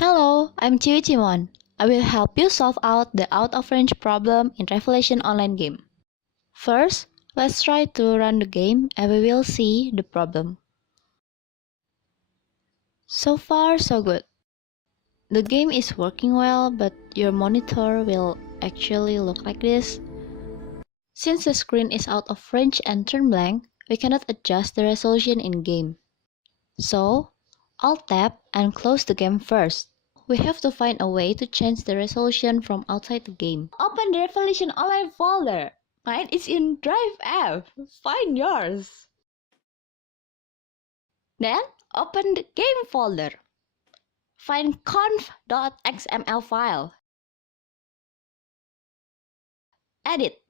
Hello, I'm Ciwi Cimon. I will help you solve out the out of range problem in Revelation Online game. First, let's try to run the game and we will see the problem. So far, so good. The game is working well, but your monitor will actually look like this. Since the screen is out of range and turned blank, we cannot adjust the resolution in game. So, Alt-Tab and close the game first. We have to find a way to change the resolution from outside the game. Open the Revelation Online folder. Mine is in Drive F. Find yours. Then, open the game folder. Find conf.xml file. Edit.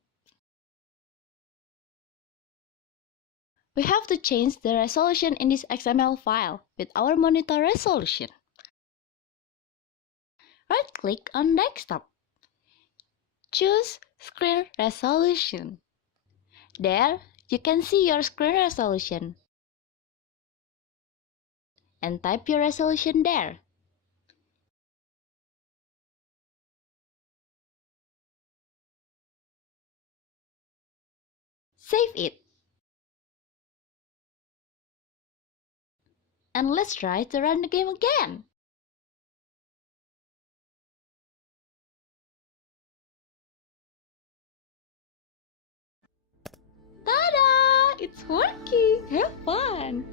We have to change the resolution in this XML file with our monitor resolution. Right-click on Desktop. Choose Screen Resolution. There, you can see your screen resolution. And type your resolution there. Save it. And let's try to run the game again. Ta-da! It's working! Have fun!